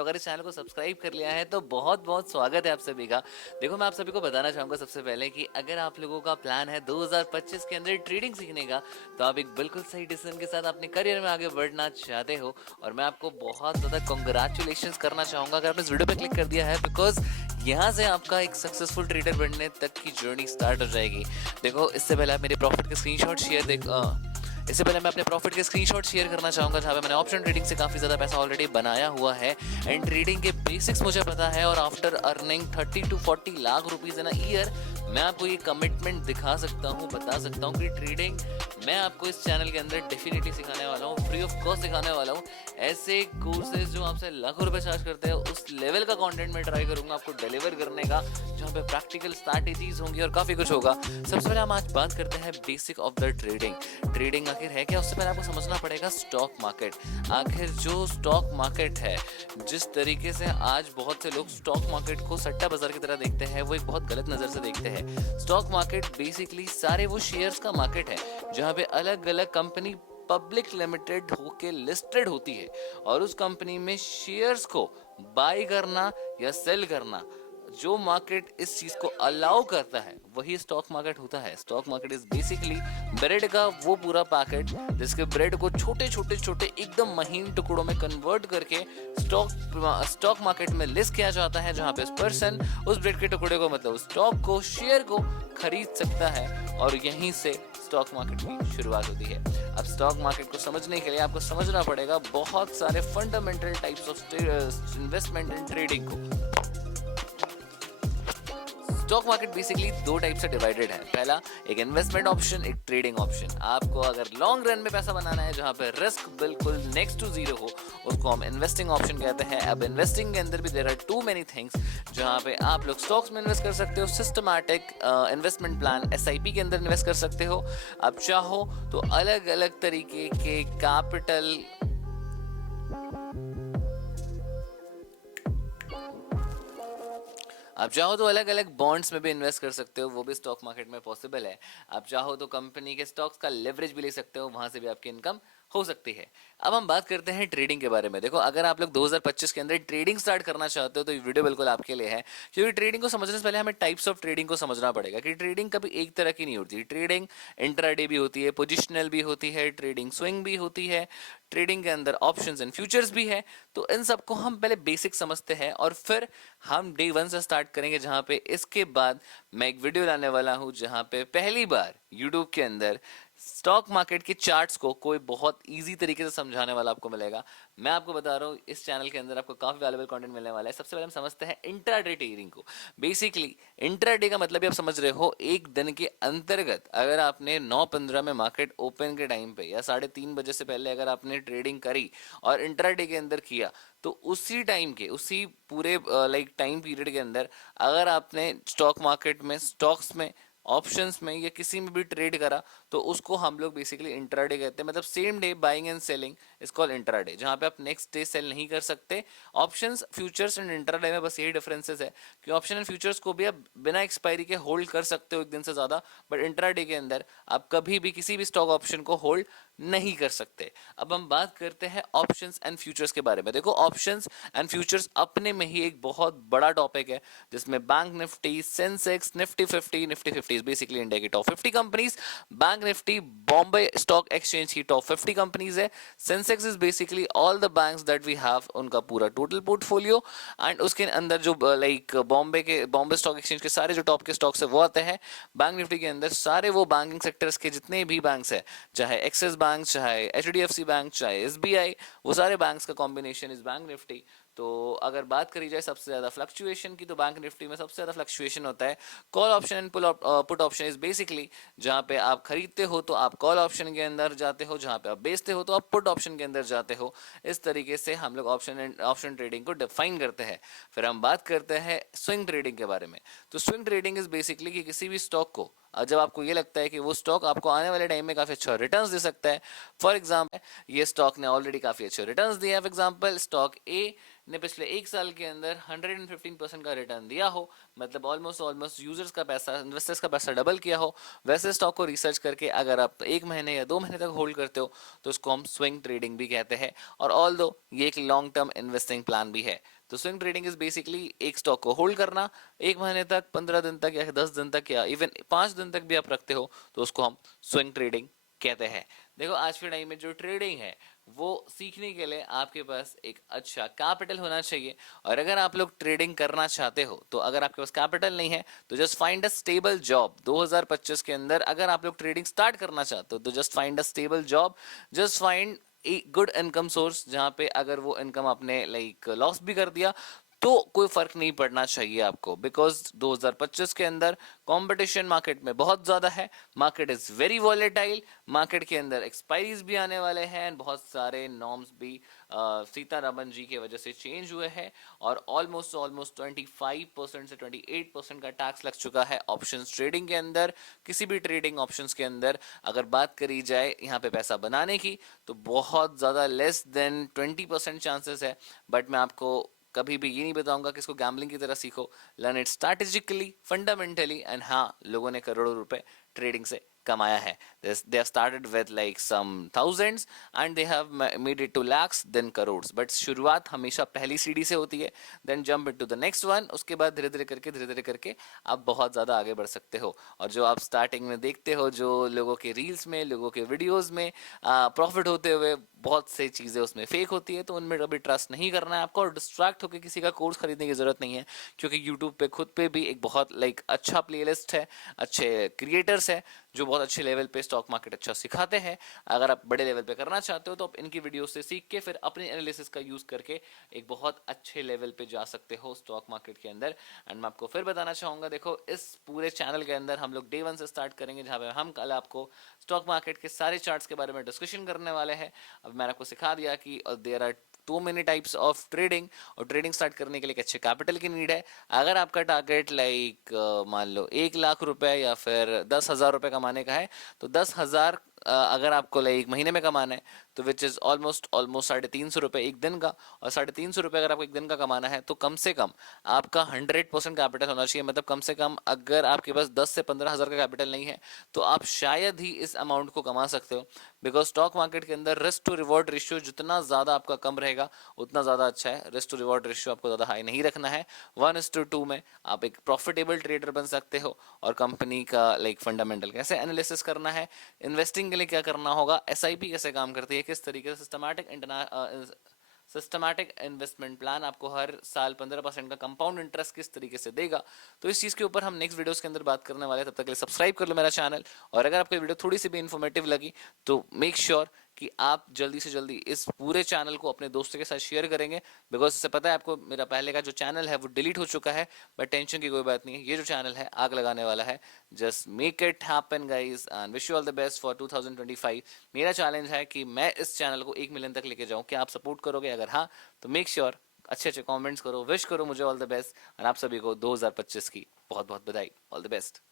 अगर इस चैनल को सब्सक्राइब कर लिया है तो बहुत बहुत स्वागत है आप सभी का। देखो, मैं आप सभी को बताना चाहूंगा सबसे पहले कि अगर आप लोगों का प्लान है 2025 के अंदर ट्रेडिंग सीखने का, तो आप एक बिल्कुल सही डिसीजन के साथ अपने करियर में आगे बढ़ना चाहते हो। और मैं आपको बहुत ज़्यादा कॉन्ग्रेचुलेशन करना चाहूंगा अगर आपने इस वीडियो पर क्लिक कर दिया है, बिकॉज यहाँ से आपका एक सक्सेसफुल ट्रेडर बनने तक की जर्नी स्टार्ट हो जाएगी। देखो, इससे पहले आप मेरे प्रॉफिट के स्क्रीनशॉट शेयर इससे पहले मैं अपने प्रॉफिट के स्क्रीनशॉट शेयर करना चाहूंगा, जहां पे मैंने ऑप्शन ट्रेडिंग से काफी ज्यादा पैसा ऑलरेडी बनाया हुआ है। एंड ट्रेडिंग के बेसिक्स मुझे पता है, और after earning 30 to 40 lakh rupees in a year, मैं आपको ये कमिटमेंट दिखा सकता हूँ, बता सकता हूँ कि ट्रेडिंग मैं आपको इस चैनल के अंदर डेफिनेटली सिखाने वाला हूँ, फ्री ऑफ कॉस्ट सिखाने वाला हूँ। ऐसे कोर्सेज जो आपसे लाखों रुपए चार्ज करते हैं, उस लेवल का कंटेंट मैं ट्राई करूंगा आपको डिलीवर करने का, जहाँ पे प्रैक्टिकल स्ट्रैटेजीज होंगी और काफी कुछ होगा। सबसे पहले हम आज बात करते हैं basic of the trading. Trading आखिर है क्या, उससे पहले आपको समझना पड़ेगा स्टॉक मार्केट। आखिर जो स्टॉक मार्केट है, जिस तरीके से आज बहुत से लोग स्टॉक मार्केट को सट्टा बाजार की तरह देखते हैं, वो एक बहुत गलत नजर से देखते हैं। स्टॉक मार्केट बेसिकली सारे वो शेयर्स का मार्केट है, जहाँ पे अलग अलग कंपनी पब्लिक लिमिटेड होके लिस्टेड होती है, और उस कंपनी में शेयर्स को बाय करना या सेल करना, जो मार्केट इस चीज को अलाउ करता है, वही स्टॉक मार्केट होता है। Stock market is basically bread का वो पूरा पैकेट, जिसके ब्रेड को छोटे छोटे छोटे एकदम महीन टुकड़ों में कन्वर्ट करके स्टॉक मार्केट में लिस्ट किया जाता है, जहां पे पर्सन उस ब्रेड के टुकड़े को, मतलब स्टॉक को, शेयर को खरीद सकता है, और यहीं से स्टॉक मार्केट की शुरुआत होती है। अब स्टॉक मार्केट को समझने के लिए आपको समझना पड़ेगा बहुत सारे fundamental types of investment and trading को। स्टॉक मार्केट बेसिकली दो टाइप से डिवाइडेड है। पहला एक इन्वेस्टमेंट ऑप्शन, एक ट्रेडिंग ऑप्शन। आपको अगर लॉन्ग रन में पैसा बनाना है, जहां पे रिस्क बिल्कुल नेक्स्ट टू जीरो हो, उसको हम इन्वेस्टिंग ऑप्शन कहते हैं। अब इन्वेस्टिंग के अंदर भी there are too many things, जहां पे आप लोग स्टॉक्स में इन्वेस्ट कर सकते हो, सिस्टमैटिक इन्वेस्टमेंट प्लान एसआईपी के अंदर इन्वेस्ट कर सकते हो। आप चाहो तो अलग अलग तरीके के कैपिटल आप चाहो तो अलग अलग बॉन्ड्स में भी इन्वेस्ट कर सकते हो, वो भी स्टॉक मार्केट में पॉसिबल है। आप चाहो तो कंपनी के स्टॉक्स का लेवरेज भी ले सकते हो, वहां से भी आपकी इनकम हो सकती है। अब हम बात करते हैं ट्रेडिंग के बारे में। देखो, अगर आप लोग 2025 के अंदर ट्रेडिंग स्टार्ट करना चाहते हो, तो ये वीडियो बिल्कुल आपके लिए है, क्योंकि ट्रेडिंग को समझने से पहले हमें टाइप्स ऑफ ट्रेडिंग को समझना पड़ेगा कि ट्रेडिंग कभी एक तरह की नहीं होती। ट्रेडिंग इंट्राडे भी होती है, पोजिशनल भी होती है, ट्रेडिंग स्विंग भी होती है, ट्रेडिंग के अंदर ऑप्शंस एंड फ्यूचर्स भी है। तो इन सबको हम पहले बेसिक समझते हैं, और फिर हम डे वन से स्टार्ट करेंगे, जहां पे इसके बाद मैं एक वीडियो लाने वाला हूं, जहां पे पहली बार यूट्यूब के अंदर स्टॉक मार्केट के चार्ट्स को कोई बहुत इजी तरीके से समझाने वाला आपको मिलेगा। मैं आपको बता रहा हूँ, इस चैनल के अंदर आपको काफी वैल्यूएबल कंटेंट मिलने वाला है। सबसे पहले हम समझते हैं इंट्राडे ट्रेडिंग को। बेसिकली इंट्राडे का मतलब आप समझ रहे हो, एक दिन के अंतर्गत अगर आपने 9:15 में मार्केट ओपन के टाइम पे या 3:30 बजे से पहले अगर आपने ट्रेडिंग करी और इंट्राडे के अंदर किया, तो उसी टाइम के, उसी पूरे लाइक टाइम पीरियड के अंदर अगर आपने स्टॉक मार्केट में, स्टॉक्स में, ऑप्शंस में या किसी में भी ट्रेड करा, तो उसको हम लोग बेसिकली इंट्राडे कहते हैं। मतलब same day buying and selling is called intraday, जहां पे आप नेक्स्ट डे सेल नहीं कर सकते। ऑप्शंस, फ्यूचर्स एंड इंट्राडे में बस यही डिफरेंसेस है कि ऑप्शन एंड फ्यूचर्स को भी आप बिना एक्सपायरी के होल्ड कर सकते हो एक दिन से ज्यादा, बट इंट्राडे के अंदर आप कभी भी किसी भी स्टॉक ऑप्शन को होल्ड नहीं कर सकते। अब हम बात करते हैं ऑप्शंस एंड फ्यूचर्स के बारे में। देखो, ऑप्शंस एंड फ्यूचर्स अपने में ही एक बहुत बड़ा टॉपिक है, जिसमें bank Nifty, Sensex, Nifty 50, Nifty 50 is basically India की top 50 companies. Bank Nifty Bombay stock exchange की टॉप 50 कंपनीज है। Sensex is basically all the banks that we have, उनका पूरा टोटल पोर्टफोलियो। एंड उसके अंदर जो लाइक बॉम्बे स्टॉक एक्सचेंज के सारे जो टॉप के स्टॉक्स है वो आते हैं। बैंक निफ्टी के अंदर सारे वो बैंकिंग सेक्टर्स के जितने भी बैंक्स है, चाहे एक्सिस बैंक, चाहे एचडीएफसी बैंक, चाहे एसबीआई, वो सारे बैंक्स का कॉम्बिनेशन इज बैंक निफ्टी। तो अगर बात करी जाए सबसे ज्यादा फ्लक्चुएशन की, तो बैंक निफ्टी में सबसे ज्यादा फ्लक्चुएशन होता है। Call option and put option is basically जहां पे आप खरीदते हो तो आप कॉल ऑप्शन के अंदर जाते हो, जहां पे आप बेचते हो तो आप पुट ऑप्शन के अंदर जाते हो। इस तरीके से हम लोग ऑप्शन ट्रेडिंग को डिफाइन करते हैं। फिर हम बात करते हैं स्विंग ट्रेडिंग के बारे में। तो स्विंग ट्रेडिंग इज बेसिकली कि किसी भी स्टॉक को, जब आपको ये लगता है कि वो स्टॉक आपको आने वाले टाइम में काफी अच्छा रिटर्न्स दे सकता है, फॉर एग्जांपल ये स्टॉक ने ऑलरेडी काफी अच्छे रिटर्न्स दिए हैं। फॉर एग्जांपल स्टॉक ए ने पिछले एक साल के अंदर 115% का रिटर्न दिया हो, मतलब ऑलमोस्ट यूजर्स का पैसा, इन्वेस्टर्स का पैसा डबल किया हो, वैसे स्टॉक को रिसर्च करके अगर आप 1 महीने या 2 महीने तक होल्ड करते हो तो उसको हम स्विंग ट्रेडिंग भी कहते हैं। और ऑल दो ये एक लॉन्ग टर्म इन्वेस्टिंग प्लान भी है। तो स्विंग ट्रेडिंग इज बेसिकली एक स्टॉक को होल्ड करना 1 महीने तक, 15 दिन तक या 10 दिन तक या इवन 5 दिन तक भी आप रखते हो तो उसको हम स्विंग ट्रेडिंग कहते हैं। देखो आज के टाइम में जो ट्रेडिंग है वो सीखने के लिए आपके पास एक अच्छा कैपिटल होना चाहिए। और अगर आप लोग ट्रेडिंग करना चाहते हो तो अगर आपके पास कैपिटल नहीं है तो just find a stable job. 2025 के अंदर अगर आप लोग ट्रेडिंग स्टार्ट करना चाहते हो तो just find a stable job, just find a good income source, जहां पे अगर वो इनकम आपने लाइक लॉस भी कर दिया तो कोई फर्क नहीं पड़ना चाहिए आपको, बिकॉज 2025 के अंदर कंपटीशन मार्केट में बहुत ज्यादा है, market is very volatile, market के अंदर एक्सपायरीज भी आने वाले हैं, बहुत सारे नॉर्म्स भी सीतारमन जी की वजह से चेंज हुए हैं और ऑलमोस्ट 25% से 28% का टैक्स लग चुका है ऑप्शंस ट्रेडिंग के अंदर। किसी भी ट्रेडिंग ऑप्शंस के अंदर अगर बात करी जाए यहाँ पे पैसा बनाने की तो बहुत ज़्यादा लेस देन 20% चांसेस है। बट मैं आपको कभी भी ये नहीं बताऊंगा कि इसको गैम्बलिंग की तरह सीखो, learn it strategically, fundamentally, and हाँ, लोगों ने करोड़ों रुपए ट्रेडिंग से कमाया है। दे have started with like some thousands and they have made it to lakhs then crores, but शुरुआत हमेशा पहली सीढ़ी से होती है, then jump into the next one, उसके बाद धीरे धीरे करके आप बहुत ज़्यादा आगे बढ़ सकते हो। और जो आप स्टार्टिंग में देखते हो जो लोगों के रील्स में, लोगों के वीडियोस में प्रॉफिट होते हुए, बहुत सी चीज़ें उसमें फेक होती है, तो उनमें कभी ट्रस्ट नहीं करना है आपको और डिस्ट्रैक्ट होकर किसी का कोर्स खरीदने की ज़रूरत नहीं है, क्योंकि यूट्यूब पे खुद पे भी एक बहुत लाइक अच्छा प्लेलिस्ट है, अच्छे क्रिएटर्स है जो बहुत अच्छे लेवल पे स्टॉक मार्केट अच्छा सिखाते हैं। अगर आप बड़े लेवल पे करना चाहते हो तो आप इनकी वीडियो से सीख के फिर अपने एनालिसिस का यूज़ करके एक बहुत अच्छे लेवल पे जा सकते हो स्टॉक मार्केट के अंदर। एंड मैं आपको फिर बताना चाहूँगा, देखो इस पूरे चैनल के अंदर हम लोग डे 1 से स्टार्ट करेंगे, जहाँ पे हम कल आपको स्टॉक मार्केट के सारे चार्ट्स के बारे में डिस्कशन करने वाले हैं। अब मैंने आपको सिखा दिया कि there are too many types of trading, और ट्रेडिंग स्टार्ट करने के लिए एक अच्छे कैपिटल की नीड है। अगर आपका टारगेट लाइक मान लो 1 लाख रुपए या फिर 10,000 रुपए कमाने का है तो 10,000 अगर आपको लाइक महीने में कमाना है तो विच इज ऑलमोस्ट 350 रुपए एक दिन का, और 350 रुपए अगर आपको एक दिन का कमाना है तो कम से कम आपका 100% कैपिटल होना चाहिए। मतलब कम से कम अगर आपके पास 10 से 15 हज़ार का कैपिटल नहीं है तो आप शायद ही इस अमाउंट को कमा सकते हो, बिकॉज स्टॉक मार्केट के अंदर रिस्क टू रिवॉर्ड रेशियो जितना ज़्यादा आपका कम रहेगा उतना ज़्यादा अच्छा है। रिस्क टू रिवॉर्ड रेशियो आपको ज़्यादा हाई नहीं रखना है, 1:2 में आप एक प्रॉफिटेबल ट्रेडर बन सकते हो। और कंपनी का लाइक फंडामेंटल कैसे एनालिसिस करना है, इन्वेस्टिंग के लिए क्या करना होगा, एसआईपी कैसे काम करती है, किस तरीके से सिस्टमैटिक इन्वेस्टमेंट प्लान आपको हर साल 15% का कंपाउंड इंटरेस्ट किस तरीके से देगा, तो इस चीज़ के ऊपर हम नेक्स्ट वीडियोस के अंदर बात करने वाले हैं। तब तक के लिए सब्सक्राइब कर लो मेरा चैनल, और अगर आपको वीडियो थोड़ी सी भी इन्फॉर्मेटिव लगी तो मेक श्योर कि आप जल्दी से जल्दी इस पूरे चैनल को अपने दोस्तों के साथ शेयर करेंगे, बिकॉज इससे पता है आपको मेरा पहले का जो चैनल है वो डिलीट हो चुका है, बट टेंशन की कोई बात नहीं है, ये जो चैनल है आग लगाने वाला है। Just make it happen guys and wish you all the best for 2025। मेरा चैलेंज है कि मैं इस चैनल को 1 मिलियन तक लेके जाऊँ, क्या आप सपोर्ट करोगे? अगर हाँ तो मेक श्योर अच्छे अच्छे कमेंट्स करो, विश करो मुझे ऑल द बेस्ट, और आप सभी को 2025 की बहुत बहुत बधाई। All the best.